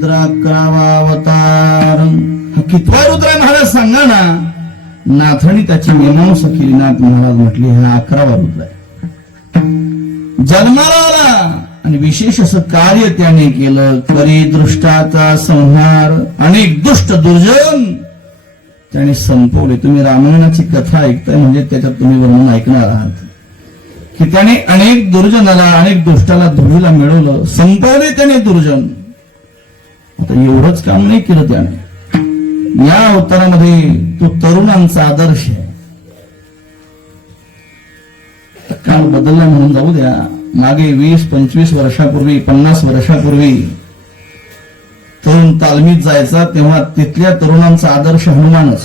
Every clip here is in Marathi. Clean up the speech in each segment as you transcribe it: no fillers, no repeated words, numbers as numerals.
रुद्रा करावा अवतार. हा कितवा रुद्र आहे महाराज सांगा ना. नाथांनी त्याची मीमांसा केली. नाथ महाराज म्हटले हा 11वा रुद्र आहे. जन्माला आला आणि विशेष असं कार्य त्याने केलं. करी दृष्टाचा संहार. अनेक दुष्ट दुर्जन त्याने संपवले. तुम्ही रामायणाची कथा ऐकताय म्हणजे त्याच्यात तुम्ही वर्णन ऐकणार आहात की त्याने अनेक दुर्जनाला अनेक दुष्टाला धुळीला मिळवलं. संपवले त्याने दुर्जन. आता एवढंच काम नाही केलं त्याने. या अवतारामध्ये तो तरुणांचा आदर्श आहे. काळ बदलला म्हणून जाऊ द्या. मागे 20-25 वर्षापूर्वी 50 वर्षापूर्वी तरुण तालमीत जायचा तेव्हा तिथल्या तरुणांचा आदर्श हनुमानच.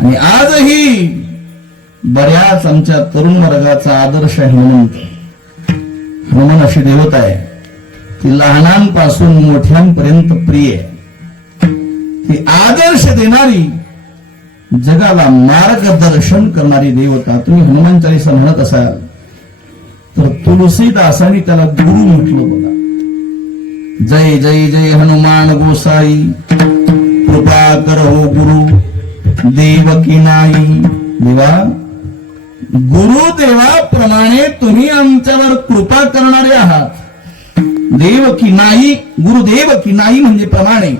आणि आजही बऱ्याच आमच्या तरुण वर्गाचा आदर्श आहे हनुमंत. हनुमान अशी देवता आहे ती लहानांपासून मोठ्यांपर्यंत प्रिय आहे. ती आदर्श देणारी जगाला मार्गदर्शन करणारी देवता. तुम्ही हनुमान चालीसा म्हणत असाल तर तुलसीदासांनी त्याला गुरु म्हटलं बघा. जय जय जय हनुमान गोसाई कृपा कर हो गुरु देव की नाही. देवा गुरुदेवाप्रमाणे तुम्ही आमच्यावर कृपा करणारे आहात. देव की नाही गुरुदेव की नाही म्हणजे प्रमाणे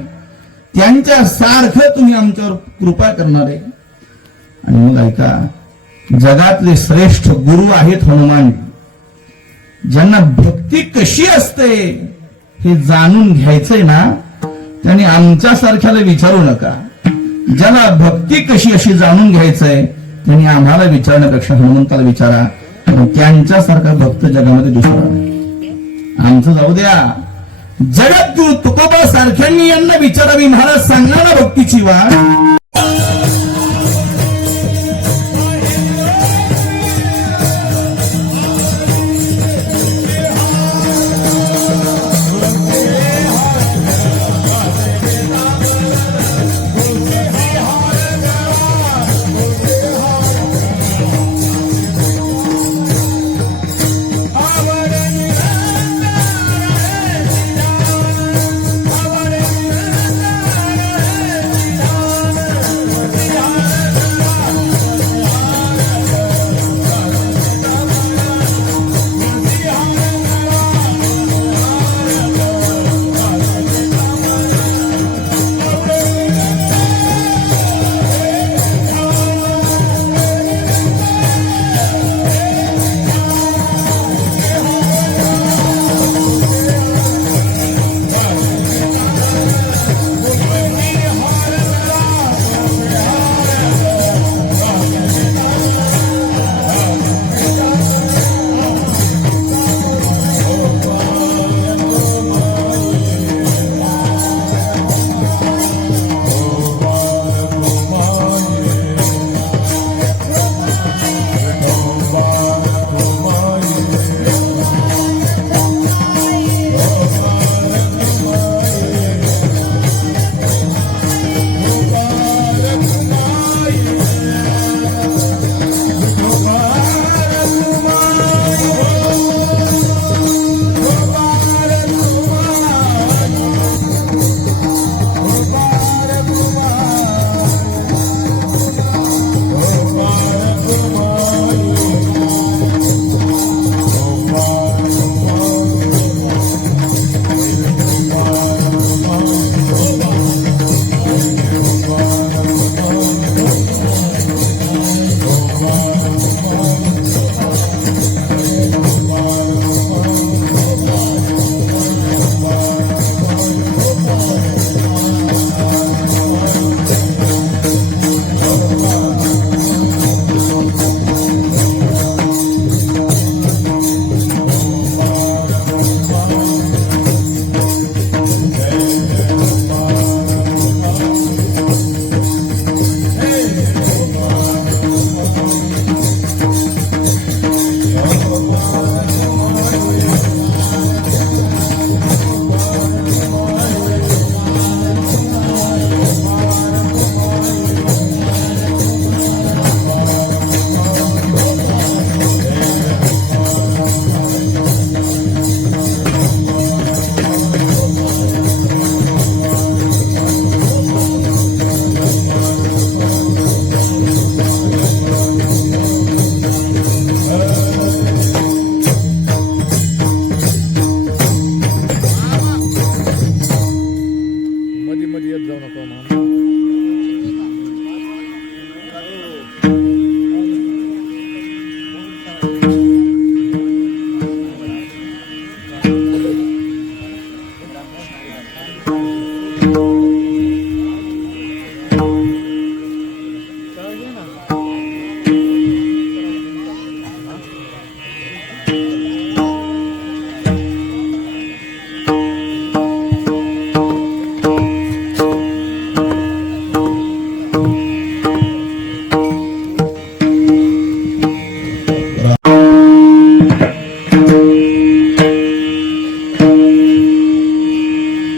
त्यांच्या सारखं तुम्ही आमच्यावर कृपा करणारे. आणि मग ऐका जगातले श्रेष्ठ गुरु आहेत हनुमान. ज्यांना भक्ती कशी असते हे जाणून घ्यायचंय ना त्यांनी आमच्या सारख्याला विचारू नका. ज्याला भक्ती कशी अशी जाणून घ्यायचंय त्यांनी आम्हाला विचारण्यापेक्षा हनुमंताला विचारा. कारण त्यांच्यासारखा भक्त जगामध्ये दुसरा नाही. आमचं जाऊ द्या. जगद्गुरु तुकोबा सारख्यांनी यांना विचारावी. महाराज सांगा ना भक्तीची वाट.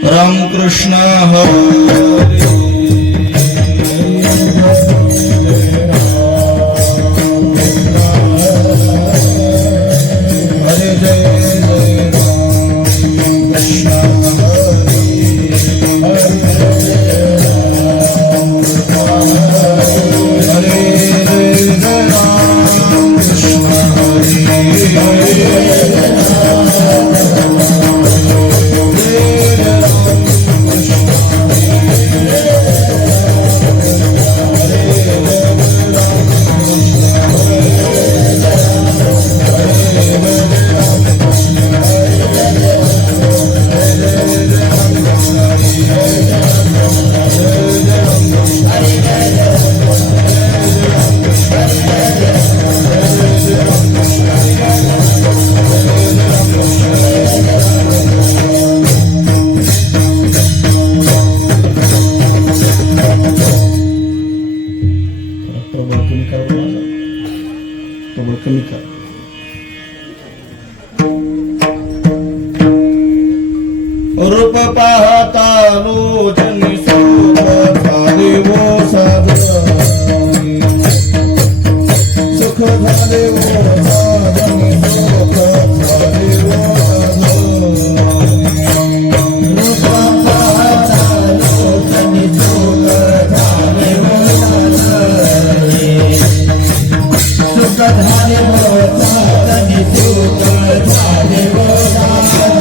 रामकृष्ण हरी. रूप पाहता लोचनी सुख झाले वो साधनी, सुख झाले वो साधनी, सुख झाले वो साधनी. रूप पाहता लोचनी सुख झाले वो साधनी, सुख झाले वो साधनी, सुख झाले वो साधनी.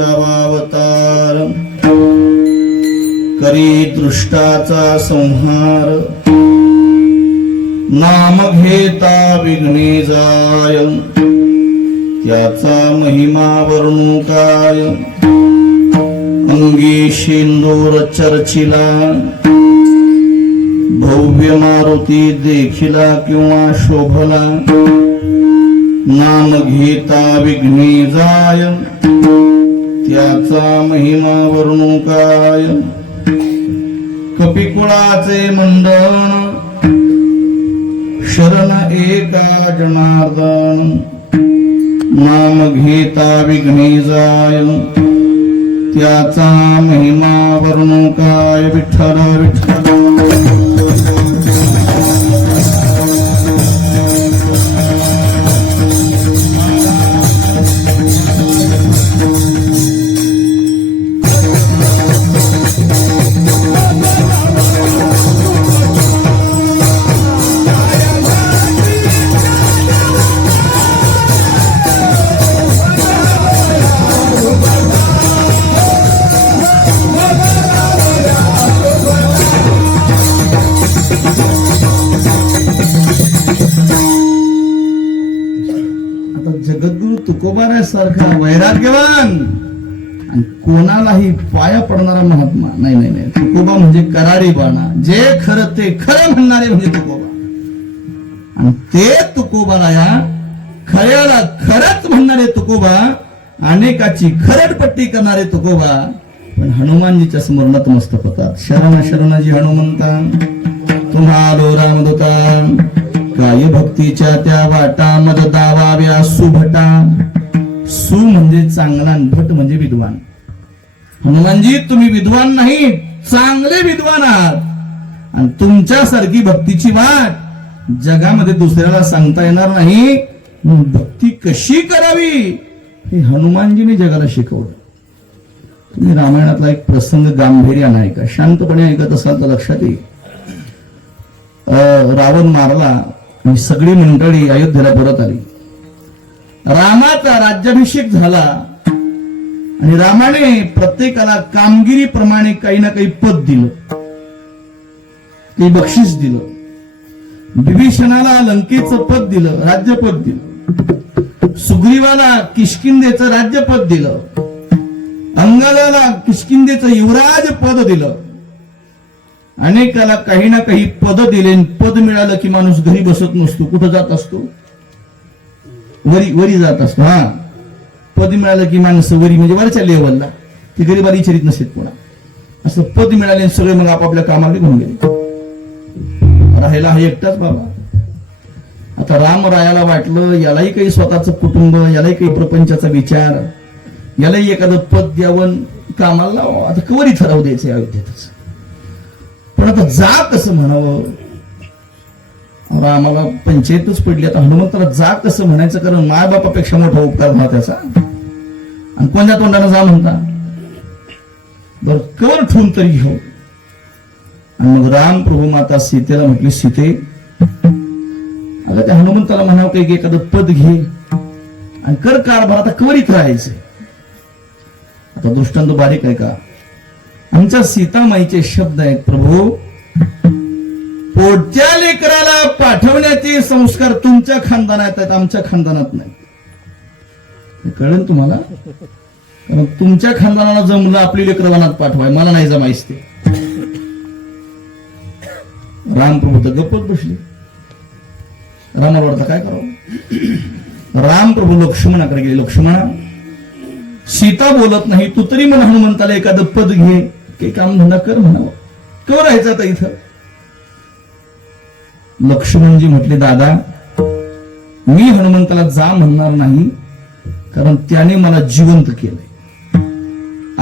रुद्राक्रमावतार करी दृष्टाचा संहार नाम घेता विघ्ने जाय त्याचा महिमा वर्णू काय अंगी शेंदूर चर्चिला भव्य मारुती देखिला किंवा शोभला नाम घेता विघ्ने जाय त्याचा महिमा वर्णू काय कपिकुळाचे मंडन शरण एका जनार्दन नाम घेता विघ्ने जाय त्याचा महिमा वर्णू काय विठ्ठल विठ्ठल जगद्गुरु तुकोबाऱ्यासारखा वैराग्यवान आणि कोणालाही पाया पडणारा महात्मा नाही नाही नाही तुकोबा म्हणजे करारी बाणा जे खरं ते खरं म्हणणारे म्हणजे तुकोबा आणि ते तुकोबाला या खऱ्याला खरंच म्हणणारे तुकोबा अनेकाची खरडपट्टी करणारे तुकोबा पण हनुमानजीच्या समोर नतमस्तक होतात शरण शरणजी हनुमंता तुम्हालो रामदूता काय भक्तीच्या त्या वाटा मद दावाव्या सुभटा सु म्हणजे चांगला भट म्हणजे विद्वान हनुमानजी तुम्ही विद्वान नाही चांगले विद्वान आहात आणि तुमच्यासारखी भक्तीची वाट जगामध्ये दुसऱ्याला सांगता येणार नाही भक्ती कशी करावी हे हनुमानजीने जगाला शिकवलं तुम्ही रामायणातला एक प्रसंग गांभीर्याने ऐका शांतपणे ऐकत असाल तर लक्षात येईल रावण मारला आणि सगळी मंडळी अयोध्येला परत आली रामाचा राज्याभिषेक झाला आणि रामाने प्रत्येकाला कामगिरीप्रमाणे काही ना काही पद दिलं काही बक्षीस दिलं विभीषणाला लंकेचं पद दिलं राज्यपद दिलं सुग्रीवाला किष्किंधेचं राज्यपद दिलं अंगदाला किष्किंधेचं युवराज पद दिलं अनेकाला काही ना काही पद दिले पद मिळालं की माणूस घरी बसत नसतो कुठं जात असतो वरी जात असतो हा पद मिळालं की माणसं वरी म्हणजे वरच्या लेवलला ती गरीबाला इचारित नसेल कोणा असं पद मिळाले सगळे मग आपापल्या कामाला घेऊन गेले राहायला हा एकटाच बाबा आता रामरायाला वाटलं यालाही काही स्वतःचं कुटुंब यालाही काही प्रपंचाचा विचार यालाही एखादं पद द्यावं कामाला लावावं आता कवरी ठराव द्यायचं अयोध्येतच पण आता जा कसं म्हणावं आम्हाला पंचायतच पडली आता हनुमंताला जा कसं म्हणायचं कारण मायबापापेक्षा मोठा उपकार झाला त्याचा आणि कोणत्या तोंडाने जा म्हणता बर कवर ठेवून तरी घेऊ आणि मग राम प्रभू माता सीतेला म्हटली सीते अगं त्या हनुमंताला म्हणावं काही एखादं पद घे आणि कर कारभार आता कवरीत राहायचं आता दृष्टांत बारीक आहे का आमच्या सीतामाईचे शब्द आहेत प्रभू पोटच्या लेकराला पाठवण्याचे संस्कार तुमच्या खानदानात आहेत आमच्या खानदानात नाही कळलं तुम्हाला कारण तुमच्या खानदानाला जमलं आपली लेकरं वनात पाठवाय मला नाही जमायच ते रामप्रभू तर गप्पच बसले रामाला वाटतं काय करावं रामप्रभू लक्ष्मणाकडे गेले लक्ष्मणा सीता बोलत नाही तू तरी मला हनुमंताला एखादं पद घे काही काम धंदा कर म्हणावं कवर राहायचं आता इथं लक्ष्मणजी म्हटले दादा मी हनुमंताला जा म्हणणार नाही कारण त्याने मला जिवंत केलंय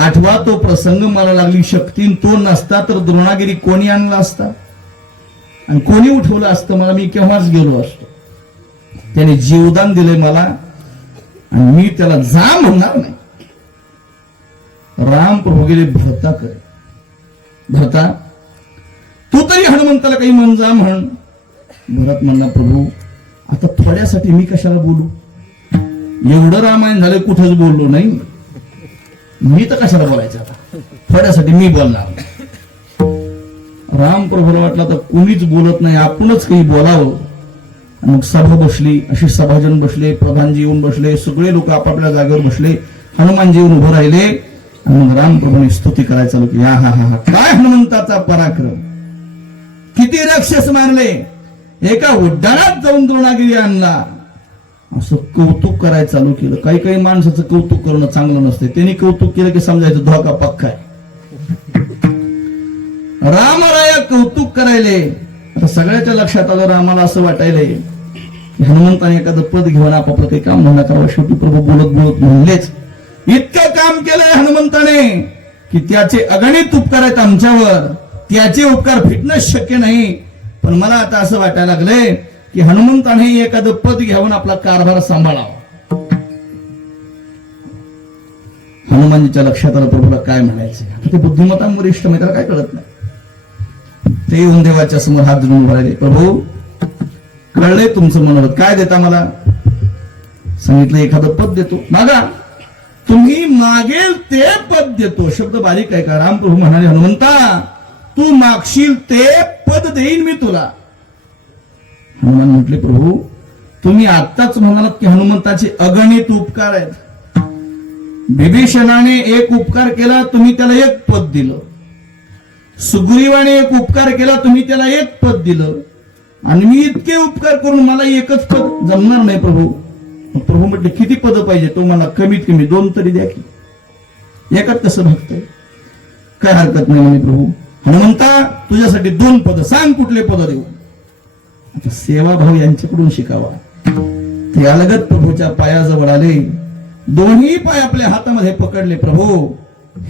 आठवा तो प्रसंग मला लागली शक्ती तो नसता तर द्रोणागिरी कोणी आणला असता आणि कोणी उठवलं असतं मला मी केव्हाच गेलो असतो त्याने जीवदान दिलंय मला आणि मी त्याला जा म्हणणार नाही. राम प्रभू गेले भरताकडे. भरता तू तरी हनुमंताला काही म्हण जा म्हण. भरत म्हणला प्रभू आता थोड्यासाठी मी कशाला बोलू, एवढं रामायण झालं कुठंच बोललो नाही, मी तर कशाला बोलायचं, आता थोड्यासाठी मी बोलणार. राम प्रभूला वाटलं तर कुणीच बोलत नाही, आपणच काही बोलावं. मग सभा बसली, अशी सभाजन बसले, प्रधानजी येऊन बसले, सगळे लोक आपापल्या जागेवर बसले, हनुमानजी येऊन उभं राहिले आणि मग राम प्रभूने स्तुती करायला चालू केली. हा हा हा काय हनुमंताचा पराक्रम, किती राक्षस मारले, एका उड्डाणात जाऊन द्रोणागिरी आणला, असं कौतुक करायला चालू केलं. काही काही माणसाचं कौतुक करणं चांगलं नसते, त्यांनी कौतुक केलं की समजायचं धोका पक्का आहे. रामराया कौतुक करायले. आता सगळ्याच्या लक्षात आलं, रामाला असं वाटायलंय की हनुमंताने एखादं पद घेऊन आपापलं काही काम म्हणणार करावं. शेवटी प्रभू बोलत बोलत म्हणलेच, इतकं काम केलंय हनुमंताने की त्याचे अगणित उपकार आहेत आमच्यावर, त्याचे उपकार फिटणं शक्य नाही. पण मला आता असं वाटायला लागलंय की हनुमंताने एखादं पद घेऊन आपला कारभार सांभाळावा. हनुमानजीच्या लक्षात आलं प्रभूला काय म्हणायचं. आता ते बुद्धिमत्ता वरिष्ठ त्याला काय कळत नाही. ते येऊन देवाच्या समोर हात जोडून राहिले. प्रभू कळले तुमचं मनोरथ, काय देता मला. सांगितलं एखादं पद देतो, मागा, तुम्ही मागेल ते पद देतो. शब्द बारीक आहे का. राम प्रभू म्हणाले हनुमंता तू मागशील ते पद देईन मी तुला. हनुमान म्हटले प्रभू तुम्ही आत्ताच म्हणालात की हनुमंताचे अगणित उपकार आहेत. विभीषणाने एक उपकार केला, तुम्ही त्याला एक पद दिलं. सुग्रीवाने एक उपकार केला, तुम्ही त्याला एक पद दिलं. आणि मी इतके उपकार करून मला एकच पद जमणार नाही प्रभू. प्रभू म्हटले किती पद पाहिजे. तो मला कमीत कमी 2 तरी द्या की. एकात कसं भागतंय. काय हरकत नाही म्हणे प्रभू. हनुमंता तुझ्यासाठी 2 पद सांग, कुठले पद देऊ. आता सेवाभाव यांच्याकडून शिकावा. ते अलगत प्रभूच्या पायाजवळ आले, दोन्ही पाय आपल्या हातामध्ये पकडले. प्रभू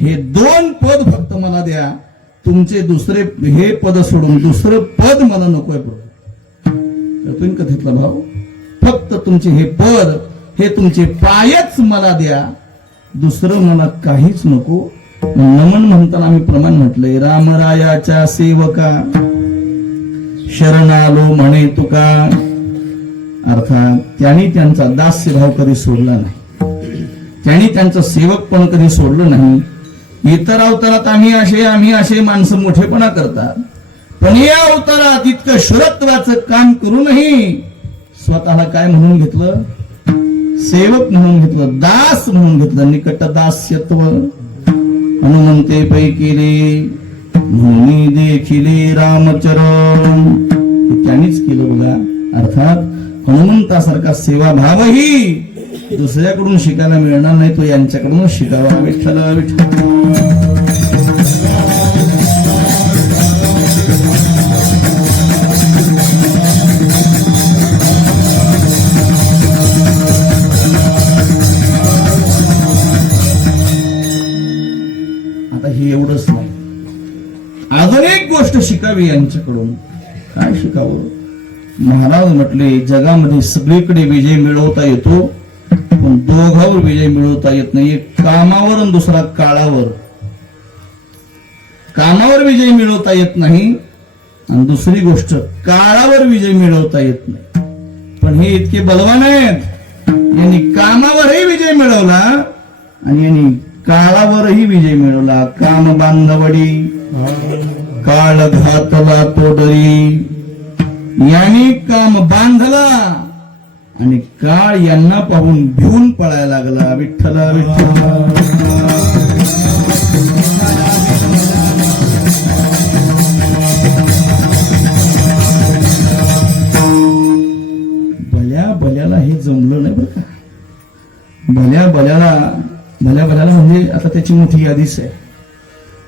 हे 2 पद फक्त मला द्या, तुमचे दुसरे हे पद सोडून दुसरं पद मला नकोय प्रभू. तुम्ही कथेतला भाव, फक्त तुमचे हे पद, हे तुमचे पायच मला द्या, दुसरं मला काहीच नको. नमन म्हणताना आम्ही प्रमाण म्हटलंय, रामरायाच्या सेवका शरण आलो म्हणे तुका. अर्थात त्यांनी त्यांचा दास्यभाव कधी सोडला नाही, त्यांनी त्यांचं सेवकपण कधी सोडलं नाही. इतर अवतारात आम्ही असे माणसं मोठेपणा करतात, पण या अवतारात इतकं शूरत्वाचं काम करूनही स्वतःला काय म्हणून घेतलं, सेवक म्हणून घेतलं, दास म्हणून घेतलं. निकट दास्यत्व हनुमंते पैकीले म्हणून देखिले रामचरण, त्यांनीच केलं बघा. अर्थात हनुमंतासारखा सेवाभावही दुसऱ्याकडून शिकायला मिळणार नाही, तो यांच्याकडूनच शिकावा. विठ्ठल विठ्ठल. आता हे एवढंच नाही, अजून एक गोष्ट शिकावी यांच्याकडून. काय शिकावं. महाराज म्हटले जगामध्ये सगळीकडे विजय मिळवता येतो, पण दोघावर विजय मिळवता येत नाही. एक कामावर आणि दुसरा काळावर. कामावर विजय मिळवता येत नाही आणि दुसरी गोष्ट काळावर विजय मिळवता येत नाही. पण हे इतके बलवान आहेत, यांनी कामावरही विजय मिळवला आणि यांनी काळावरही विजय मिळवला. काम बांधवडी काळ घातला तोडरी. यांनी काम बांधला आणि काळ यांना पाहून भिवून पळायला लागला. विठ्ठल विठ्ठल. भल्या भल्याला हे जमलं नाही बरं का. भल्या भल्याला म्हणजे आता त्याची मोठी यादीच आहे.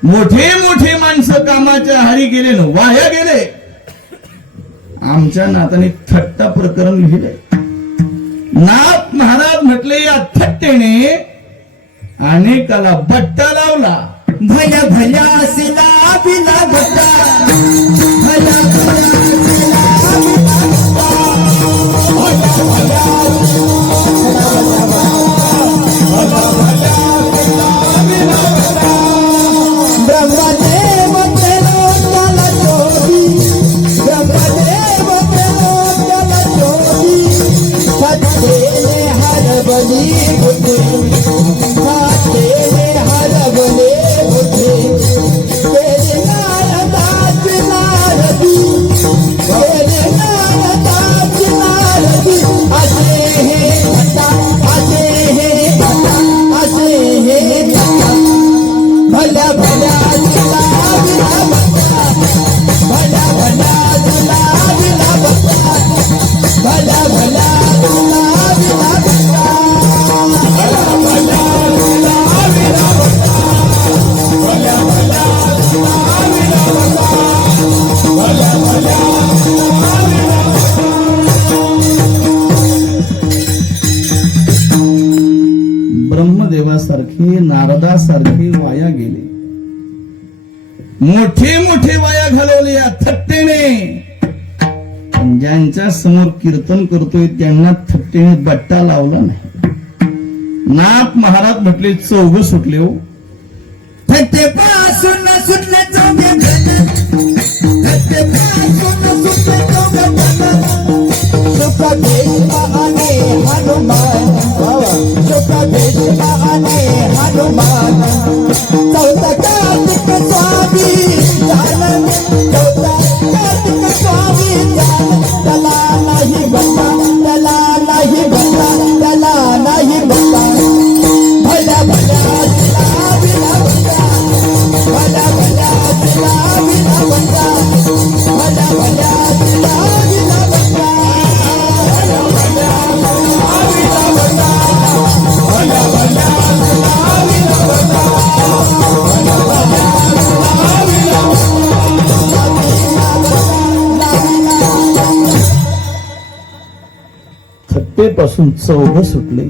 मोठे मोठे माणसं कामाच्या हारी गेले ना, वाया गेले. आमच्या नाताने थट्टा प्रकरण लिहिले. नाथ महाराज म्हटले या थट्टेने अनेकाला बट्टा लावला. भल्या भल्या सिला बिला बट्टा, भल्या भल्या सिला बिला बट्टा, भल्या भल्या ब्रह्मदेवासारखे नारदासारखे वाया गेले, मोठे मोठे वाया घालवले या थट्टेने. पण ज्यांच्या समोर कीर्तन करतोय त्यांना थट्टेने बट्टा लावला नाही. नाथ महाराज म्हटले चौघ सुटले हो. थट्टेपासून सुटले चौघे जण, थट्टेपासून सुटले चौघे जण. सुख भीष्माने हनुमान, सुख भीष्माने हनुमान. चौथा कार्तिक स्वामी झाला, चौथा कार्तिक स्वामी झाला. त्याला नाही बंदा, त्याला नाही बंदा, त्याला नाही बंदा. भल्या भल्या तिला विना बंदा, भल्या भल्या तिला विना बंदा, भल्या भल्या तिला विना बंदा, भल्या भल्या तिला विना बंदा, भल्या भल्या तिला विना बंदा, भल्या भल्या तिला विना बंदा. थट्टेपासून चौघ सुटले.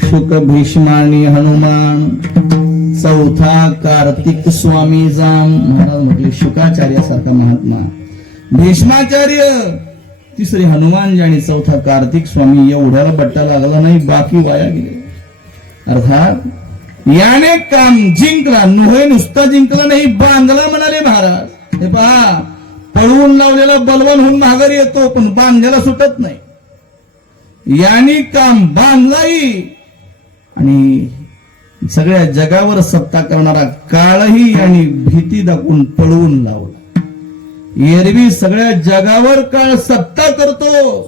शुक भीष्मानी हनुमान, चौथा कार्तिक स्वामी जाम. महाराज म्हटले शुकाचार्यासारखा महात्मा, भीष्माचार्य, तिसरे हनुमानजी आणि चौथा कार्तिक स्वामी. एवढ्याला बट्टा लागला नाही, बाकी वाया गेले. अर्थात याने काम जिंकला, नव्हे नुसता जिंकला नाही, बांधला म्हणाले महाराज. हे पहा, पळवून लावलेला बलवान होऊन माघारी येतो, पण बांधलेला सुटत नाही. याने काम बांधलाही आणि सगळ्या जगावर सत्ता करणारा काळही आणि भीती दाखवून पळवून लावला. एरवी सगळ्या जगावर काळ सत्ता करतो,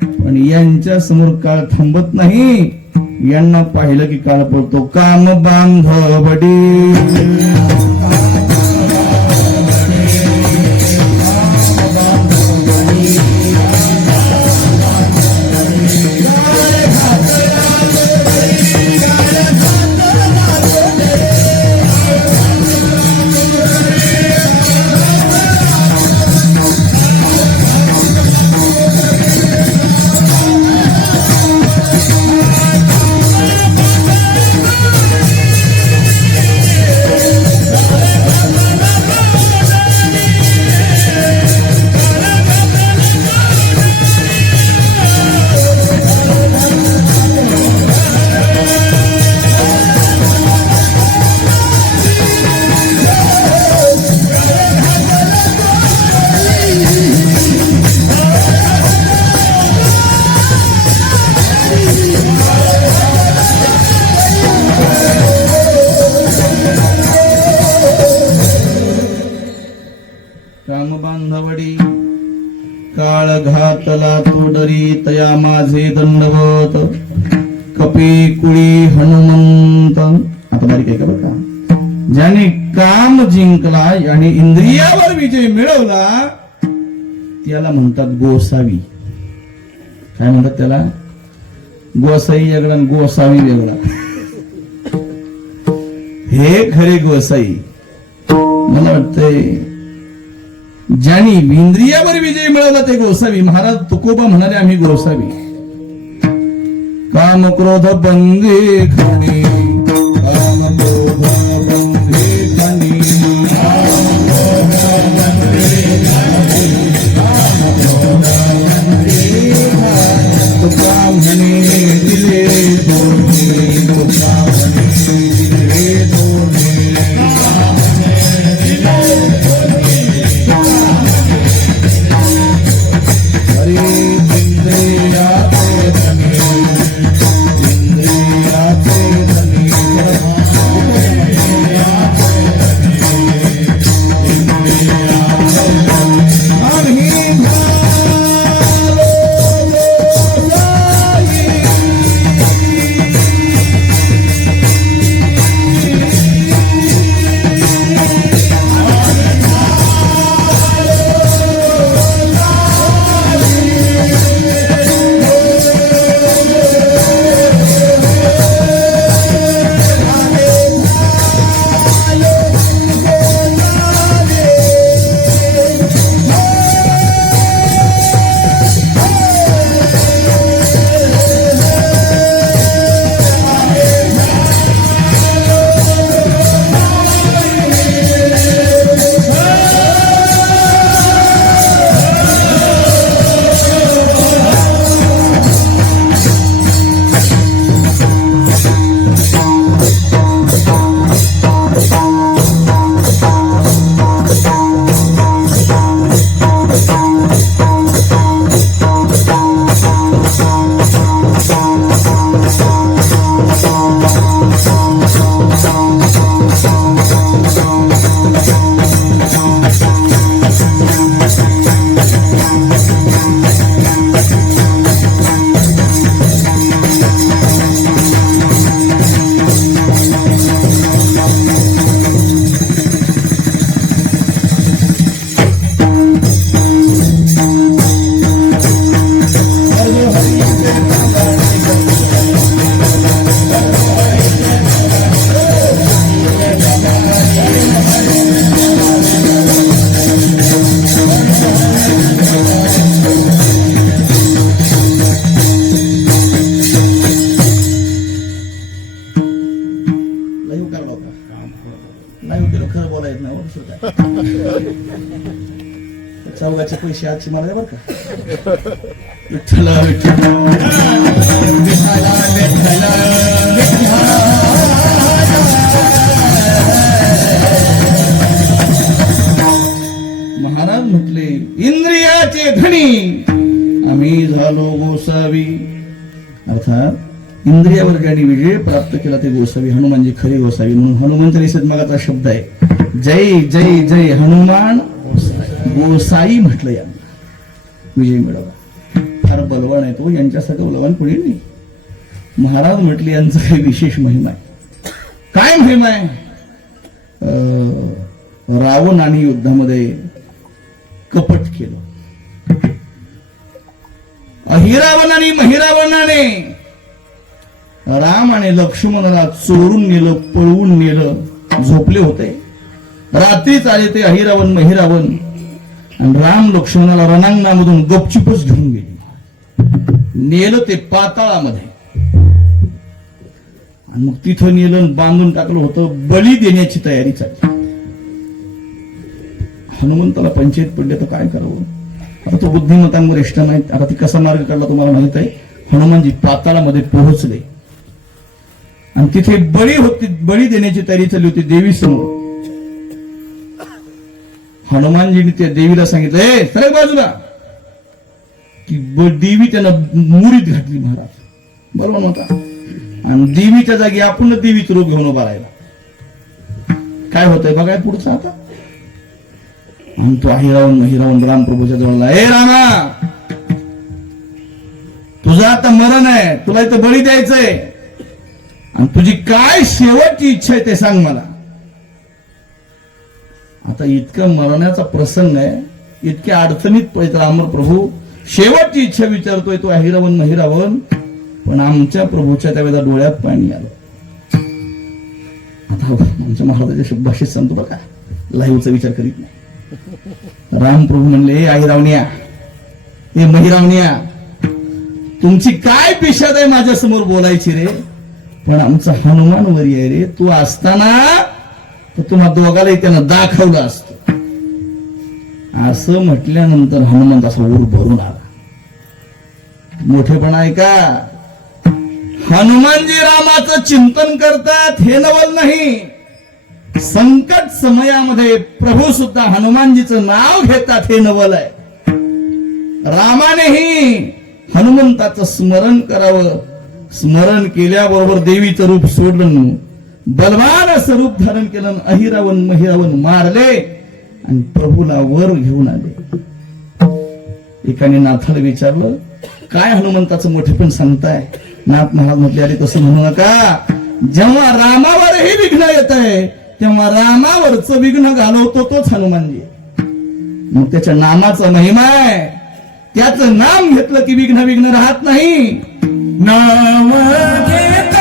पण यांच्या समोर काळ थांबत नाही. यांना पाहिलं की काळ पळतो. काम बांधवडी बांधवडी. काळ घातला तोडरी तया माझे दंडवत, कपी कुळी हनुमंत. आता बारीक आहे का बघा. ज्याने काम जिंकला आणि इंद्रियावर विजय मिळवला त्याला म्हणतात गोसावी. काय म्हणतात त्याला? गोसाई वेगळा आणि गोसावी वेगळा. हे खरे गोसाई. मला वाटतंय ज्यांनी इंद्रियावर विजय मिळवला ते गोसावी. महाराज तुकोबा म्हणाले आम्ही गोसावी. काम क्रोध बंदे खाणे, काम क्रोध बंदे खाणे, तुका म्हणे दिले दोन्ही, तुका म्हणे दिले दोन्ही. दुसरं काय चौघाचे पैसे आजची मला द्या बरं का. विठ्ठला विठ्ठला विठ्ठला विठ्ठला विठ्ठला. महाराज म्हटले इंद्रियाचे धनी आम्ही झालो गोसावी. अर्थात इंद्रियावर ज्यांनी विजय प्राप्त केला ते गोसावी, हनुमानजी खरे गोसावी. म्हणून हनुमान चालीसेत मागाचा शब्द आहे, जय जय जय हनुमान गोसाई म्हटलं यांना. विजय मिळवला. फार बलवान आहे तो, यांच्यासारखं बलवान कोणी नाही. महाराज म्हटले यांचा काही विशेष महिमा आहे. काय महिमा आहे? रावण आणि युद्धामध्ये कपट केलं. अहिरावण आणि महिरावणाने राम आणि लक्ष्मणाला चोरून नेलं, पळवून नेलं. झोपले होते, रात्रीच आले ते अहिरावण महिरावण आणि राम लक्ष्मणाला रणांगणामधून गपचूपच घेऊन गेले. नेलं ते पाताळामध्ये आणि मग तिथं नेलं, बांधून टाकलं होतं. बळी देण्याची तयारी चालली. हनुमंताला पंचायत पडले तर काय करावं. आता तो बुद्धिमत्तांवर इष्ट नाही. आता ती कसा मार्ग काढला तुम्हाला माहित आहे. हनुमानजी पाताळामध्ये पोहोचले आणि तिथे बळी होती, बळी देण्याची तयारी चालली होती देवी समोर. हनुमानजीने त्या देवीला सांगितलं, ए सर बाजूला. ती देवी त्यांना मुरीत घातली. महाराज बरोबर होता. आणि देवीच्या जागी आपण देवीचं रूप घेऊन उभा राहिला. काय होतंय बघाय पुढचं आता. आणि तो अहिरावण महिरावण रामप्रभूच्या जवळ, ए रामा तुझं आता मरण आहे, तुला इथं बळी द्यायचंय आणि तुझी काय शेवटची इच्छा आहे ते सांग मला. आता इतकं मरण्याचा प्रसंग आहे, इतक्या अडचणीत पडतो अमर प्रभू. शेवटची इच्छा विचारतोय तो अहिरावण महिरावण. पण आमच्या प्रभूच्या त्यावेळेला डोळ्यात पाणी आलं. आता आमच्या महाराजाच्या शब्दाशीच सांगतो बघा, लाईव्हचा विचार करीत नाही. रामप्रभू म्हणले, अहिरावण्या हे महिरावण्या, तुमची काय पेशाद आहे माझ्या समोर बोलायची रे. पण आमचा हनुमान वरी आहे रे. तू असताना तर तुम्हा दोघालाही त्यानं दाखवलं असतं. असं म्हटल्यानंतर हनुमंत असा ऊर भरून आला. मोठेपणा आहे का. हनुमानजी रामाचं चिंतन करतात हे नवल नाही. संकट समयामध्ये प्रभू सुद्धा हनुमानजीचं नाव घेतात हे नवल आहे. रामानेही हनुमंताचं स्मरण करावं. स्मरण केल्याबरोबर देवीचं रूप सोडलं, बलवान असं रूप धारण केलं. अहिरावण महिरावण मारले आणि प्रभूला वर घेऊन आले. एकाने नाथाला विचारलं, काय हनुमंताचं मोठेपण सांगताय. नाथ महाराज म्हटले, अरे तसं म्हणू नका. जेव्हा रामावरही विघ्न येत आहे तेव्हा रामावरचं विघ्न घालवतो तोच हनुमानजी. मग त्याच्या नामाचा महिमा आहे. त्याचं नाम घेतलं की विघ्न विघ्न राहत नाही. नाम घेता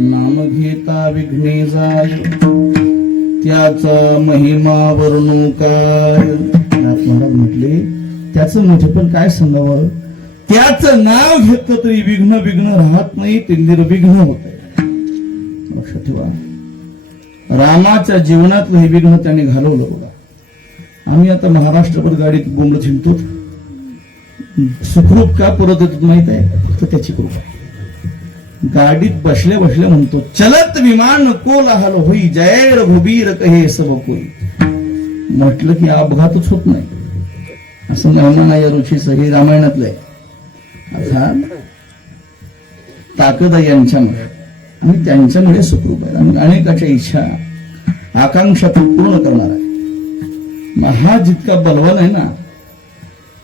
नाम घेता विघ्ने जाय त्याचा महिमा वर्णू काय. नाथ महाराज म्हटले त्याचं मोठेपण काय सांगावं. त्याचं नाव घेतलं तरी विघ्न राहत नाही, ते निर्विघ्न होत. लक्षात ठेवा, रामाच्या जीवनातलं हे विघ्न त्याने घालवलं बघा. आम्ही आता महाराष्ट्रभर गाडीत बोंबलत हिंडतो, सुखरूप का परत येतो माहित आहे, फक्त त्याची कृपा आहे. गाडीत बसल्या बसल्या म्हणतो चलत विमान कोलाहल होई जय रघुबीर कहे सब कोई. म्हटलं की अपघातच होत नाही असं म्हणणं या ऋषीचं, हे रामायणातलं आहे. अर्थात ताकद आहे यांच्यामुळे आणि त्यांच्यामुळे सुखरूप आहे. आणि अनेकाच्या इच्छा आकांक्षा तो पूर्ण करणार आहे. मग हा जितका बलवान आहे ना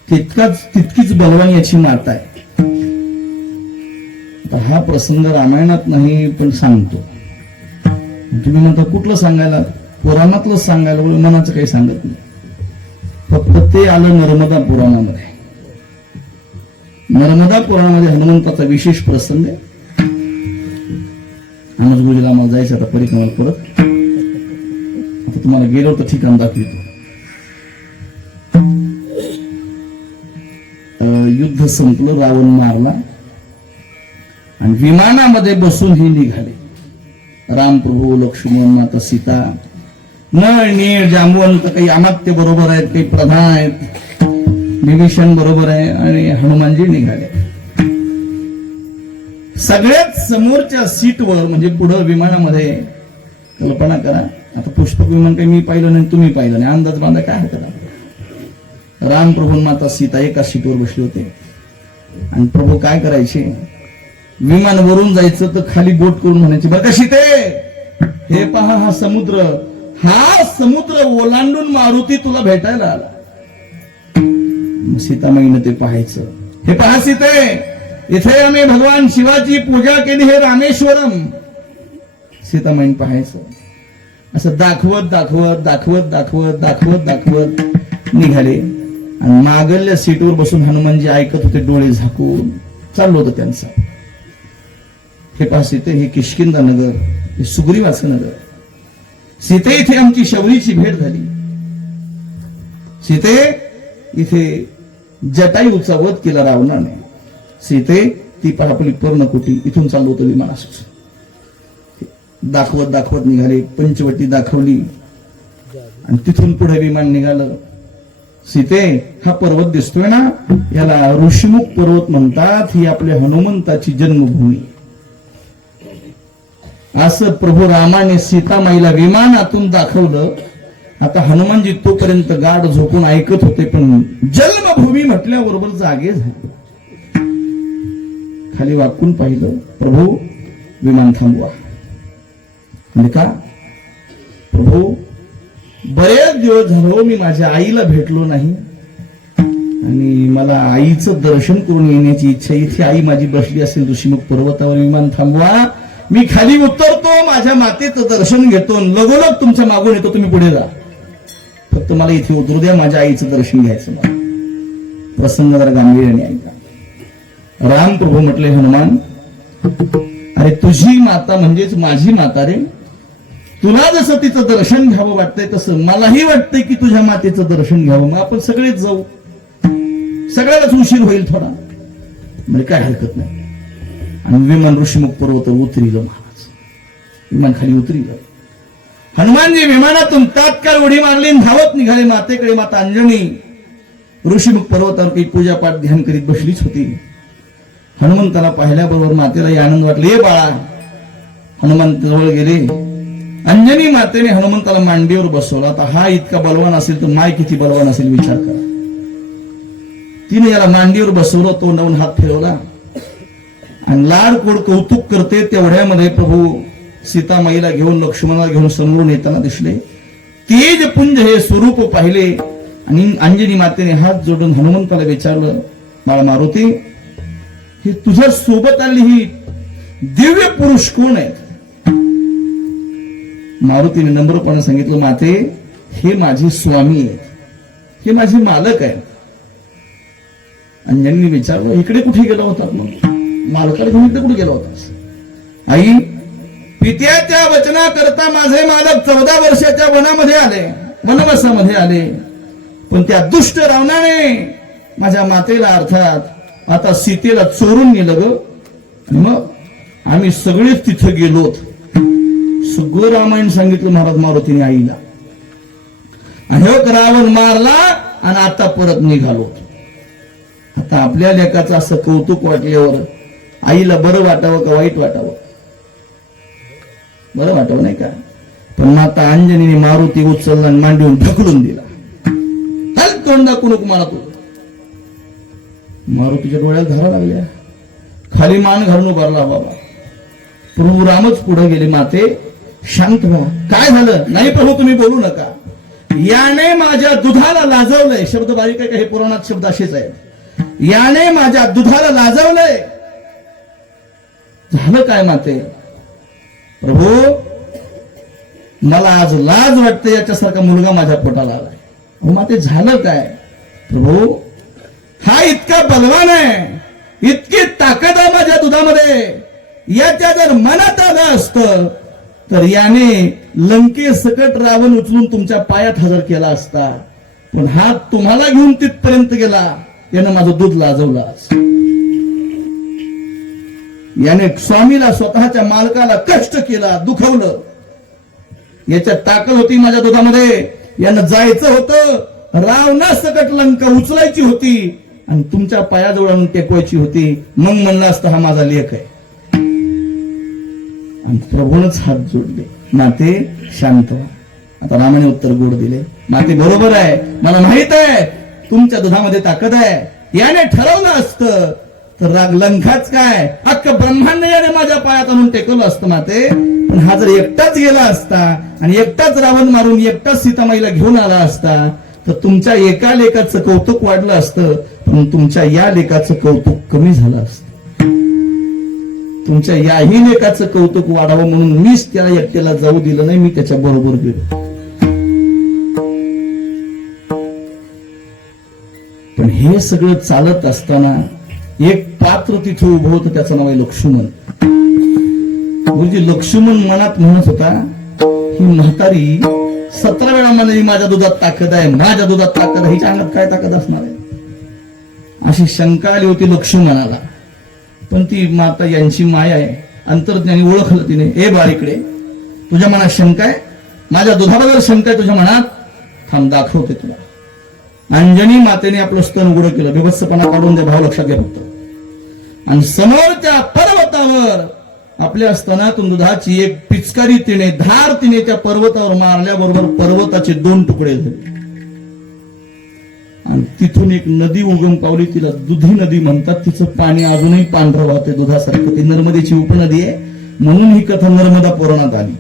तितकीच बलवान याची माता आहे. आता हा प्रसंग रामायणात नाही पण सांगतो. तुम्ही म्हणता कुठलं सांगायला, पुराणातलं सांगायला, मनाचं काही सांगत नाही. फक्त ते आलं नर्मदा पुराणामध्ये. नर्मदा पुराणामध्ये हनुमंताचा विशेष प्रसंग आहे. अनुज गुरुजीला आम्हाला जायचं आता परिक्रमाला परत. आता तुम्हाला गेलो तर ठिकाण दाखवितो. युद्ध संपलं, रावण मारला आणि विमानामध्ये बसून हे निघाले. रामप्रभू, लक्ष्मण, माता सीता, नळ, नीळ, जांबवंत, काही अमात्य बरोबर आहेत, काही प्रधान आहेत, विभीषण बरोबर आहे आणि हनुमानजी निघाले. सगळ्यात समोरच्या सीटवर म्हणजे पुढं विमानामध्ये कल्पना करा. आता पुष्पक विमान काही मी पाहिलं नाही, तुम्ही पाहिलं नाही, अंदाज बांधा काय हरकत आहे. राम प्रभू माता सीता एका सीटवर बसले होते आणि प्रभू काय करायचे, विमान वरून जायचं तर खाली बोट करून म्हणायचे बरं का सीते, हे पहा हा समुद्र ओलांडून मारुती तुला भेटायला आला. सीतामाईनं ते पाहायचं. हे पहा सीते, इथे आम्ही भगवान शिवाची पूजा केली, हे रामेश्वरम. सीतामाईन पाहायचं. असं दाखवत दाखवत दाखवत दाखवत दाखवत दाखवत निघाले आणि मागल्या सीटवर बसून हनुमानजी ऐकत होते, डोळे झाकून. चाललो होतं त्यांचं. हे पहा सीते, हे किष्किंधा नगर, हे सुग्रीवाचं नगर. सीते, इथे आमची शबरीची भेट झाली. सीते, इथे जटायूचा वध केला रावणाने. सीते, ती पहापली पर्णकुटी. इथून चाललो होतं विमान असंच. दाखवत दाखवत निघाले. पंचवटी दाखवली आणि तिथून पुढे विमान निघालं. सीते, हा पर्वत दिसतोय ना, याला ऋषिमुख पर्वत म्हणतात. ही आपल्या हनुमंताची जन्मभूमी. असं प्रभू रामाने सीतामाईला विमानातून दाखवलं. आता हनुमानजी तोपर्यंत गाढ झोपून ऐकत होते, पण जन्मभूमी म्हटल्याबरोबर जागे झाले. खाली वाकून पाहिलं, प्रभू विमान थांबवा. म्हणजे का, प्रभू बरेच दिवस झालो मी माझ्या आईला भेटलो नाही आणि मला आईचं दर्शन करून येण्याची इच्छा. इथे आई माझी बसली असेल ऋषिमुख पर्वतावर, विमान थांबवा, मी खाली उतरतो, माझ्या मातेचं दर्शन घेतो, लगोलग तुमच्या मागून येतो, तुम्ही पुढे जा. फक्त मला इथे उतरू द्या, माझ्या आईचं दर्शन घ्यायचं मला. प्रसंग जरा गांभीर्याने ऐका. राम प्रभू म्हटले, हनुमान, अरे तुझी माता म्हणजेच माझी माता रे. तुला जसं तिचं दर्शन घ्यावं वाटतंय तसं मलाही वाटतंय की तुझ्या मातेचं दर्शन घ्यावं. मग आपण सगळेच जाऊ, सगळ्यालाच उशीर होईल थोडा. म्हणजे काय हरकत नाही. आणि विमान ऋषिमुख पर्वतावर उतरिलं. महाराज विमान खाली उतरिलं. हनुमानजी विमानातून तात्काळ उडी मारली, धावत निघाले मातेकडे. माता अंजनी ऋषिमुख पर्वतावर काही पूजापाठ ध्यान करीत बसलीच होती. हनुमंताला पाहिल्याबरोबर मातेलाही आनंद वाटला. ये बाळा. हनुमंत जवळ गेले. अंजनी मातेने हनुमंताला मांडीवर बसवला. आता हा इतका बलवान असेल तर माय किती बलवान असेल विचार करा. तिने याला मांडीवर बसवलं, तोंडावून हात फिरवला आणि लाडकोड कौतुक करते. तेवढ्यामध्ये प्रभू सीतामाईला घेऊन, लक्ष्मणाला घेऊन समोरून येताना दिसले. तेजपुंज हे स्वरूप पाहिले आणि अंजनी मातेने हात जोडून हनुमंताला विचारलं, बाळा मारुती, हे तुझ्या सोबत आलेली ही दिव्य पुरुष कोण आहेत? मारुतीने नम्रपणे सांगितलं, माते, हे माझे स्वामी आहेत, हे माझे मालक आहेत. अंजनीने विचारलं, इकडे कुठे गेला होता? मग मालकाला घेऊन इकडे कुठे गेला होतास? आई, पित्याच्या वचनाकरता माझे मालक 14 वर्षाच्या वनामध्ये आले, वनवासामध्ये आले. पण त्या दुष्ट रावणाने माझ्या मातेला अर्थात आता सीतेला चोरून नेलं ग. आणि मग आम्ही सगळेच तिथे गेलोत. सगळं रामायण सांगितलं महाराज मारुतीने आईला. आणि हो रावण मारला आणि आता परत निघालो. आता आपल्या लेकाचं असं कौतुक वाटल्यावर आईला बरं वाटावं का वाईट वाटावं? बरं वाटावं नाही का? पण माता अंजनीने मारुती उचलला आणि मांडीवून ढकलून दिला. चल तोंड दाखवू नको मला तू. मारुतीच्या डोळ्याला धारा लागल्या. खाली मान घालून उभारला बाबा. प्रभू रामच पुढे गेले. माते शांत व्हा. काय झालं? नाही प्रभू तुम्ही बोलू नका. याने माझ्या दुधाला लाजवलंय. शब्द बारीक आहे का? हे पुराणात शब्द असेच आहेत. याने माझ्या दुधाला लाजवलंय. झालं काय माते? प्रभू मला आज लाज वाटते, याच्यासारखा मुलगा माझ्या पोटाला आलाय. माते झालं काय? प्रभू हा इतका बलवान आहे, इतकी ताकद आहे माझ्या दुधामध्ये. याच्या जर मनात आलं असतं तर याने लंके सकट रावण उचलून तुमच्या पायात हजर केला असता. पण हा तुम्हाला घेऊन तिथपर्यंत गेला. यानं माझं दूध लाजवलं. याने स्वामीला, स्वतःच्या मालकाला कष्ट केला, दुखवलं. याच्यात ताकद होती माझ्या दुधामध्ये. यानं जायचं होतं, रावणा सकट लंका उचलायची होती आणि तुमच्या पायाजवळ आणून टेकवायची होती. मग म्हणलं असतं हा माझा लेख आहे. आणि प्रभूनच हात जोडले. माते शांत व्हा. आता रामाने उत्तर गोड दिले. माते बरोबर आहे, मला माहित आहे तुमच्या दुधामध्ये ताकद आहे. याने ठरवलं असतं तर राग लंकाच काय, अख्खं ब्रह्मांड याने माझ्या पायात आणून टेकवलं असतं माते. पण हा जर एकटाच गेला असता आणि एकटाच रावण मारून एकटाच सीतामाईला घेऊन आला असता तर तुमच्या एका लेखाचं कौतुक वाढलं असतं, पण तुमच्या या लेखाचं कौतुक कमी झालं असतं. तुमच्या याही लेखाचं कौतुक वाढावं म्हणून मीच त्याला एकट्याला जाऊ दिलं नाही. मी त्याच्या बरोबर गेलो. पण हे सगळं चालत असताना एक पात्र तिथे उभं होतं. त्याचं नाव आहे लक्ष्मण. गुरुजी लक्ष्मण मनात म्हणत होता, ही म्हातारी 17 वेळा म्हणाली माझ्या दुधात ताकद आहे, माझ्या दुधात ताकद आहे. हिच्या अंगात काय ताकद असणार आहे? अशी शंका आली होती लक्ष्मणाला. पण ती माता यांची माया आहे. अंतर्ज्ञानी ओळखलं तिने. ए बाळीकडे, तुझ्या मनात शंका आहे, माझ्या दुधाबद्दल शंका आहे तुझ्या मनात, थांब दाखवते तुला. अंजनी मातेने आपलं स्तन उघडं केलं. बेबत्सपणा काढून दे भाव, लक्षात घ्या फक्त. आणि समोरच्या पर्वतावर आपल्या स्तनातून दुधाची एक पिचकारी तिने, धार तिने त्या पर्वतावर मारल्याबरोबर पर्वताचे 2 तुकडे झाले. आणि तिथून एक नदी उगम पावली. तिला दुधी नदी म्हणतात. तिचं पाणी अजूनही पांढरं वाहते दुधासारखं. ती नर्मदेची उपनदी आहे, म्हणून ही कथा नर्मदा पुराणात आली.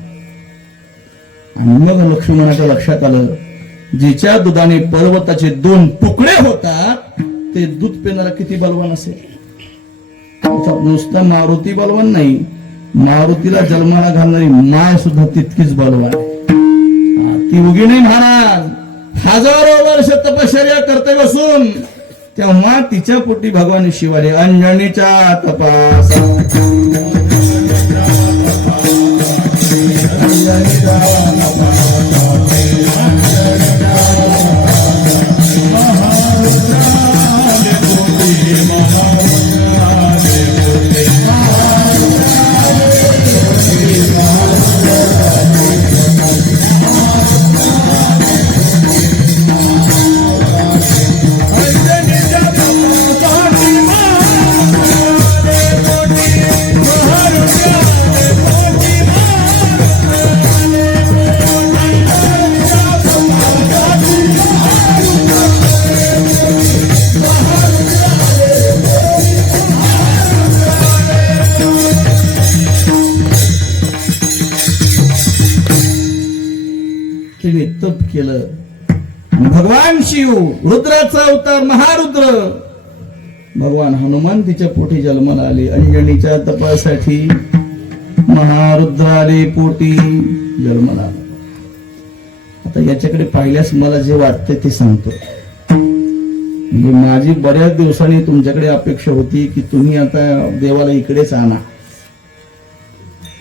आणि मग लक्ष्मणाच्या लक्षात आलं, जिच्या दुधाने पर्वताचे 2 तुकडे होतात ते दूध पिणारा किती बलवान असेल. नुसता मारुती बलवान नाही, मारुतीला जन्माला घालणारी माय सुद्धा तितकीच बलवान. ती उगी नाही महाराज. हजारो वर्ष तपश्चर्या करते बसून तेव्हा तिच्या पोटी भगवान शिवाले अंजनीच्या तपास. तप केलं. भगवान शिव, रुद्राचा अवतार महारुद्र भगवान हनुमान तिच्या पोटी जन्माला आले. अंजनीच्या तपासाठी महारुद्र आले, पोटी जन्माला आला. आता याच्याकडे पाहिल्यास मला जे वाटते ते सांगतो. म्हणजे माझी बऱ्याच दिवसांनी तुमच्याकडे अपेक्षा होती की तुम्ही आता देवाला इकडेच आणा.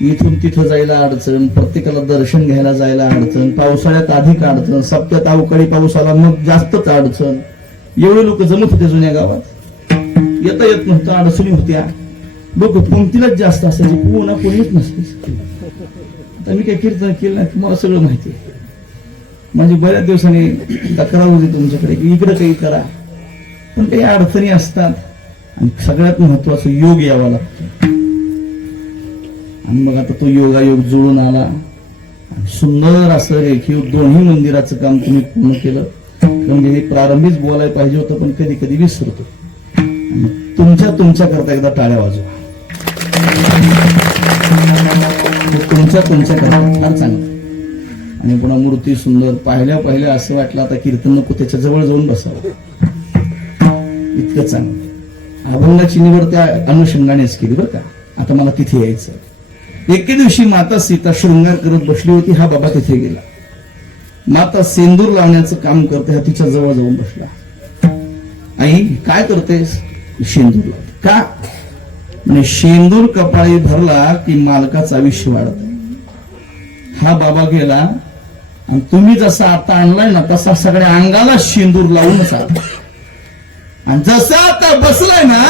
इथून तिथं जायला अडचण, प्रत्येकाला दर्शन घ्यायला जायला अडचण, पावसाळ्यात अधिक अडचण, सप्त्यात अवकाळी पाऊस आला मग जास्तच अडचण. एवढे लोक जमत होते जुन्या गावात, येता येत नव्हतं, अडचणी होत्या. लोक पंक्तीलाच जास्त असायची, पुन्हा कोणीच नसते. आता मी काही कीर्तन केलं नाही, तुम्हाला सगळं माहिती आहे. म्हणजे बऱ्याच दिवसांनी तक्रार होती तुमच्याकडे की इकडे काही करा, पण काही अडचणी असतात. आणि सगळ्यात महत्वाचं योग यावा लागतो. आणि मग आता तो योगायोग जुळून आला. आणि सुंदर असं रेखीव दोन्ही मंदिराचं काम तुम्ही पूर्ण केलं. म्हणजे हे प्रारंभीच बोलायला पाहिजे होतं, पण कधी कधी विसरतो. तुमच्या करता एकदा टाळ्या वाजवा. तुमच्या करता फार चांगलं. आणि पुन्हा मूर्ती सुंदर, पाहिल्या असं वाटलं आता कीर्तन नको, त्याच्या जवळ जाऊन बसावं, इतकं चांगलं. अभंगाची निवड त्या अनुषंगानेच केली बरं का. आता मला तिथे यायचं. एके दिवशी माता सीता शृंगार करत बसली होती. हा बाबा तिथे गेला. माता सेंदूर लावण्याचं काम करते, हा तिच्या जवळ जाऊन बसला. आई काय करतेस? शेंदूर लावते. का? म्हणजे शेंदूर कपाळी भरला की मालकाचं आयुष्य वाढत. हा बाबा गेला आणि तुम्ही जसा आता आणलाय ना तसा सगळ्या अंगाला शेंदूर लावूनच आला. आणि जसा आता बसलाय ना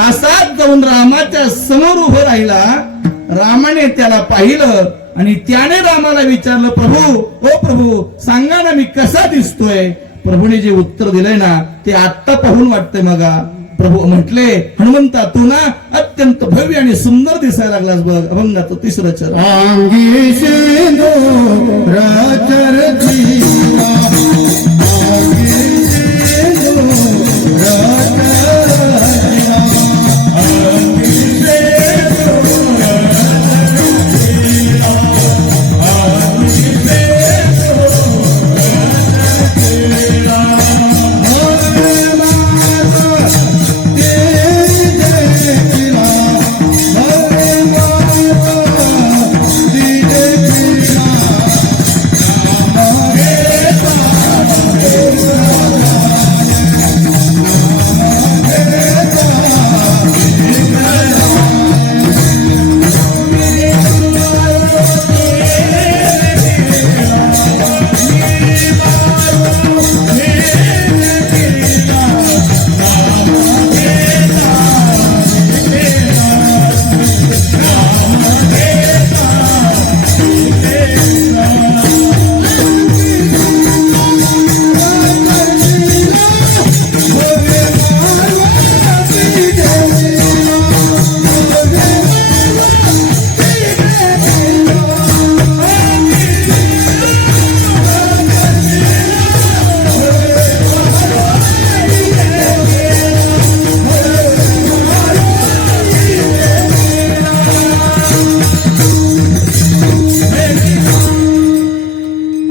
असाच जाऊन रामाच्या समोर उभं राहिला. रामाने त्याला पाहिलं आणि त्याने रामाला विचारलं, प्रभू ओ प्रभू सांगा ना मी कसा दिसतोय? प्रभूने जे उत्तर दिलंय ना ते आत्ता पाहून वाटतंय. मगा प्रभू म्हटले, हनुमंता तू ना अत्यंत भव्य आणि सुंदर दिसायला लागलास बघ. अभंगाचं तिसरं चरण. अंगी सिंदूराचर जीवा, अंगी सिंदूराचर जीवा,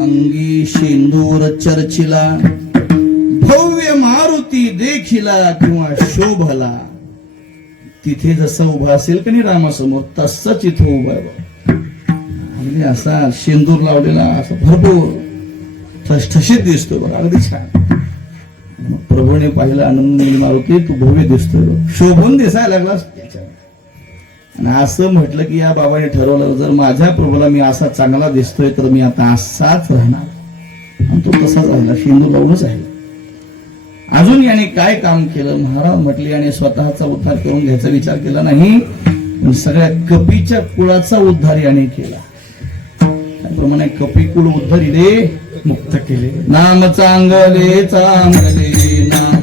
अंगी चर्चिला भव्य मारुती देखिला किंवा शोभला. तिथे जसं उभा असेल की नाही रामासमोर तसंच इथं उभा आहे. आणि असा शेंदूर लावलेला असं भरपूर ठसठशीत दिसतो बघा, अगदी छान. प्रभूने पाहिलं, आनंदी मारुती तू भव्य दिसतोय, शोभून दिसायला लागलास. आणि असं म्हटलं की या बाबाने ठरवलं जर माझ्या प्रभूला मी असा चांगला दिसतोय तर मी आता असाच राहणार. आणि तो तसाच राहिला, शेंदूर लावूनच आहे. अजून याने काय काम केलं? महाराज म्हटले याने स्वतःचा उद्धार करून घ्यायचा विचार केला नाही, पण सगळ्या कपीच्या कुळाचा उद्धार याने केला. त्याप्रमाणे कपी कुळ उद्धारिले, मुक्त केले. नाम चांगले चांगले नाम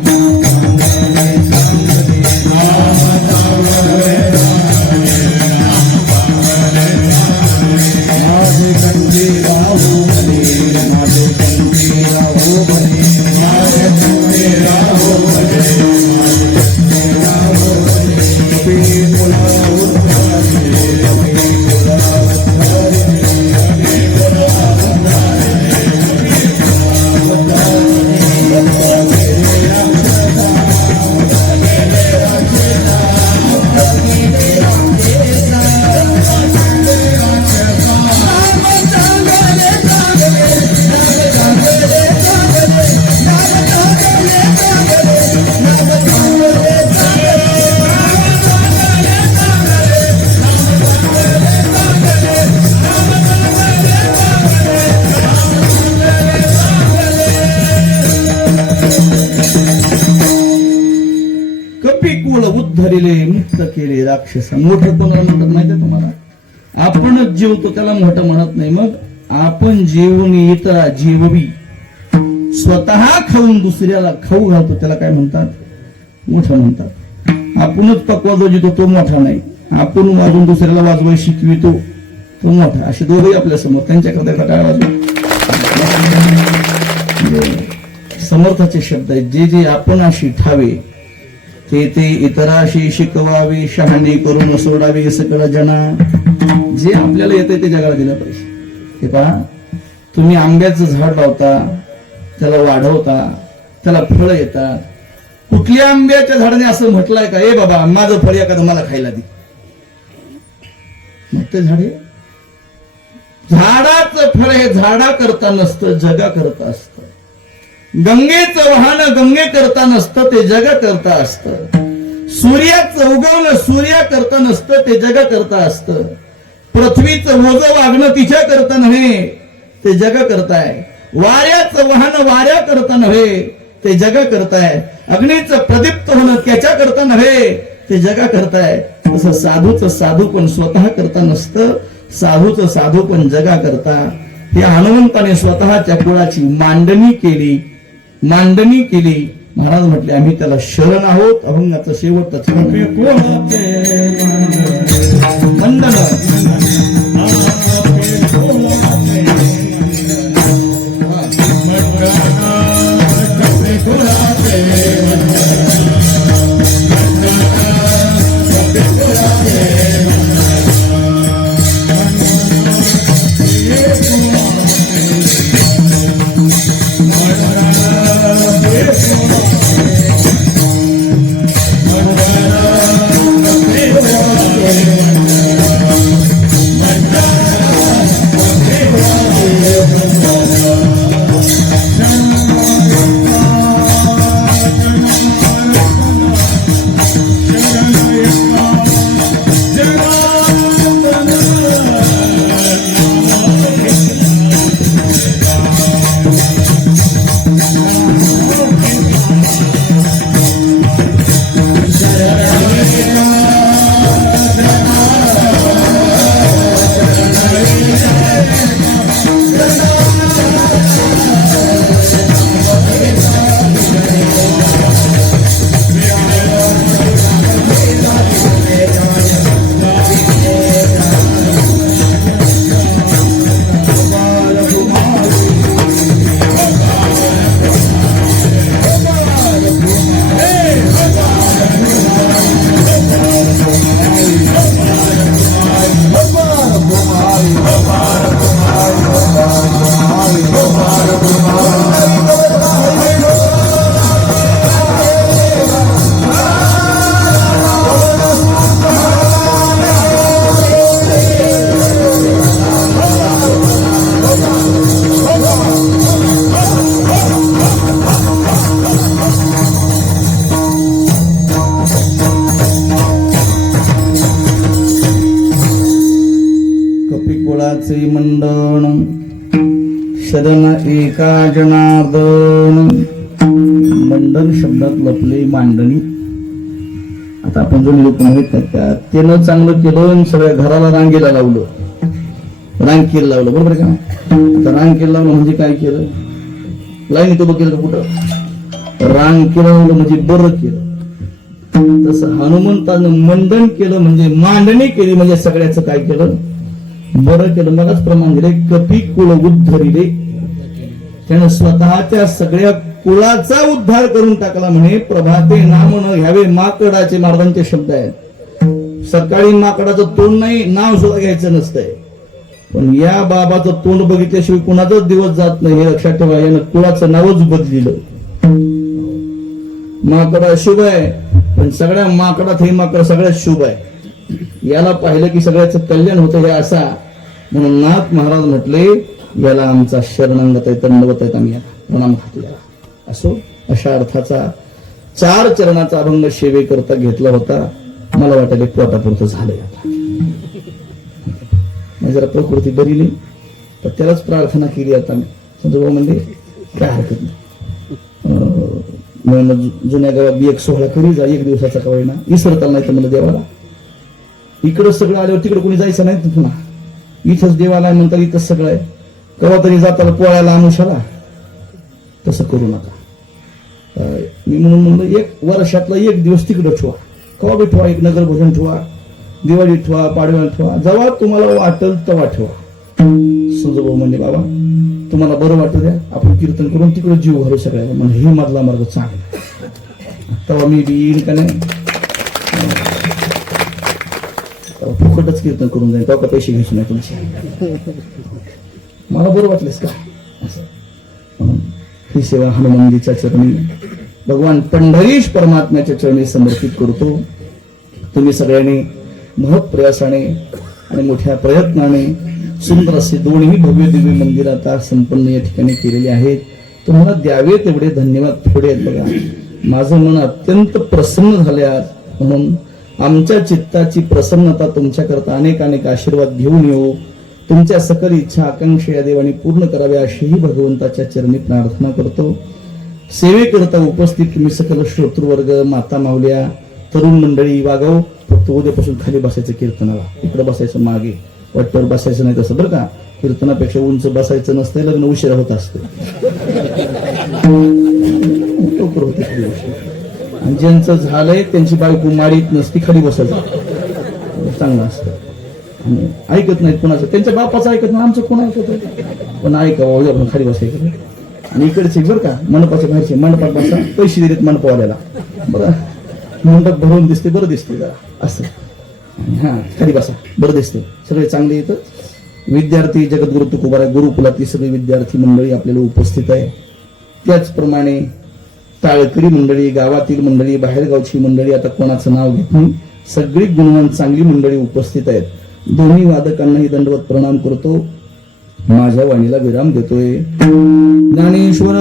पतित केले राक्षस. मोठं कोणाला म्हणतात माहिती आहे तुम्हाला? आपणच जेवतो त्याला मोठं म्हणत नाही. मग आपण जेवून इतरा जेववी, स्वतः खाऊन दुसऱ्याला खाऊ घालतो त्याला काय म्हणतात? मोठं म्हणतात. आपणच पक्वा वाजवतो तो मोठा नाही, आपण वाजून दुसऱ्याला वाजवाय शिकवितो तो मोठा. असे दोघे आपल्या समोर, त्यांच्याकडे काय वाजव. समर्थाचे शब्द आहेत, जे जे आपण अशी ठावे ते ते इतराशी शिकवावे, शहाणे करून सोडावे सकळ जना. जे आपल्याला येतंय ते जगाला दिलं पाहिजे. हे पहा, तुम्ही आंब्याचं झाड लावता, त्याला वाढवता, त्याला फळं येतात. कुठल्या आंब्याच्या झाडाने असं म्हटलंय का, ए बाबा माझं फळ एखादं मला खायला दे? मग ते झाडे, झाडाचं फळ हे झाडा करता नसतं, जगा करता असतं. गंगेचं वाहन गंगे करता नसतं, ते जग करता असतं. सूर्याचं उगवणं सूर्या करता नसतं, ते जग करता असतं. पृथ्वीचं ओझं वागणं तिच्या करता नव्हे, ते जग करताय. वाऱ्याचं वाहन वाऱ्या करता नव्हे, ते जग करताय. अग्नीचं प्रदीप्त होणं त्याच्या करता नव्हे, ते जग करताय. तसं साधूचं साधू पण स्वतः करता नसतं, साधूचं साधू पण जगा करता. या हनुमंताने स्वतःच्या कुळाची मांडणी केली. महाराज म्हटले आम्ही त्याला शरण आहोत. अभंगाचं शेवटचं मंडन. मंडन शरण एका जनार्दन. मंडन शब्दात लपले मांडणी. आता आपण जो लोक माहित नाही का, त्यानं चांगलं केलं आणि सगळ्या घराला रांगेला लावलं, रांगेला लावलं, बरोबर का? आता रांगेला लावलं म्हणजे काय केलं? लाईन तो केलं कुठं? रांगेला लावलं म्हणजे बरं केलं. तसं हनुमंतानं मंडन केलं म्हणजे मांडणी केली, म्हणजे सगळ्याचं काय केलं? बरं केलं. मलाच प्रमाण दिले, कपी कुळ उद्धरिले. त्यानं स्वतःच्या सगळ्या कुळाचा उद्धार करून टाकला. म्हणे प्रभाते नाम न घ्यावे माकडाचे. महाराजांचे शब्द आहेत. सकाळी माकडाचं तोंड नाही, नाव सुद्धा घ्यायचं नसतंय. पण या बाबाचं तोंड बघितल्याशिवाय कुणाचाच दिवस जात नाही, हे लक्षात ठेवा. यानं कुळाचं नावच बदलिलं. माकडा शुभ आहे, पण सगळ्या माकडात हे माकड सगळ्यात शुभ आहे. याला पाहिलं की सगळ्याचं कल्याण होतं हे असा. म्हणून नाथ महाराज म्हटले याला आमचा शरणागत आहे, दंडवत आहे, आम्ही प्रणाम घातला. असो, अशा अर्थाचा 4 चरणाचा अभंग सेवेकरता घेतला होता. मला वाटले पोटापुरतं झालंय. आता जरा प्रकृती बरी नाही, तर त्यालाच प्रार्थना केली. आता मी संजोबा म्हणजे काय हरकत नाही. म्हणून जुन्या गावात बी एक सोहळा करी जा, एक दिवसाचा का होईना, विसरता नाही तर मला देवाला. इकडं सगळं आल्यावर तिकडे कोणी जायचं नाही तर पुन्हा इथंच देवाला आहे म्हणतात, इथंच सगळं आहे. केव्हा तरी जाताना पोळ्याला अनुषाला तसं करू नका. मी म्हणून म्हणलं एक वर्षातला एक दिवस तिकडं ठेवा, केव्हा बी ठेवा, एक नगर भोजन ठेवा, दिवाळी ठेवा, पाडव्याला ठेवा, जेव्हा तुम्हाला वाटेल तेव्हा ठेवा. संजोबा म्हणजे बाबा तुम्हाला बरं वाटतं द्या, आपण कीर्तन करून तिकडे जीव घालू सगळ्या, म्हणजे हे मधला मार्ग चांगला. तेव्हा मी बी येईल का नाही, फुकटच कीर्तन करून जाईल, तेव्हा का पैसे घ्यायचे नाही तुमचे, मला बरं वाटलेस का असं. म्हणून ही सेवा हनुमानजीच्या चरणी, भगवान पंढरीश परमात्म्याच्या चरणी समर्पित करतो. तुम्ही सगळ्यांनी महत् प्रयासाने आणि मोठ्या प्रयत्नाने सुंदर असे दोन्ही भव्य दिव्य मंदिर आता संपन्न या ठिकाणी केलेले आहेत. तुम्हाला द्यावे तेवढे धन्यवाद थोडे आहेत बघा. माझं मन अत्यंत प्रसन्न झाले आज. म्हणून आमच्या चित्ताची प्रसन्नता तुमच्याकरता अनेक अनेक आशीर्वाद घेऊन येऊ. तुमच्या सकल इच्छा आकांक्षा या देवाने पूर्ण कराव्या अशीही भगवंताच्या चरणी प्रार्थना करतो. सेवेकरता उपस्थित तुम्ही सकल श्रोतृवर्ग, माता माऊल्या, तरुण मंडळी, वागाव, फक्त उद्यापासून खाली बसायचं कीर्तनाला, इकडे बसायचं मागे, वाटेवर बसायचं नाही तसं बरं का. कीर्तनापेक्षा उंच बसायचं नसतं, लग्न उशिरा होत असतं, लवकर होते खाली बसायचं. आणि ज्यांचं झालंय त्यांची बायको मारीत नसती, खाली बसायचं चांगलं असतं. आणि ऐकत नाहीत कोणाचं, त्यांच्या बापाचं ऐकत नाही, आमचं कोण ऐकत, पण ऐकावं आपण खाली बसायचं. आणि इकडचे बरं का मंडपाच्या बाहेरचे, मंडपात बसा, पैसे दिलेत मंडपवाल्याला, बरं मंडप भरून दिसते, बरं दिसते जरा असं, हा खाली बसा बरं दिसते, सगळे चांगले येतं. विद्यार्थी जगद्गुरु तुकोबा गुरुकुलातील सगळे विद्यार्थी मंडळी आपल्याला उपस्थित आहे. त्याचप्रमाणे टाळकरी मंडळी, गावातील मंडळी, बाहेरगावची मंडळी, आता कोणाचं नाव घेत नाही, सगळी गुणवान चांगली मंडळी उपस्थित आहेत. दोन्ही वादकांनाही दंडवत प्रणाम करतो. माझ्या वाणीला विराम देतोय. ज्ञानेश्वर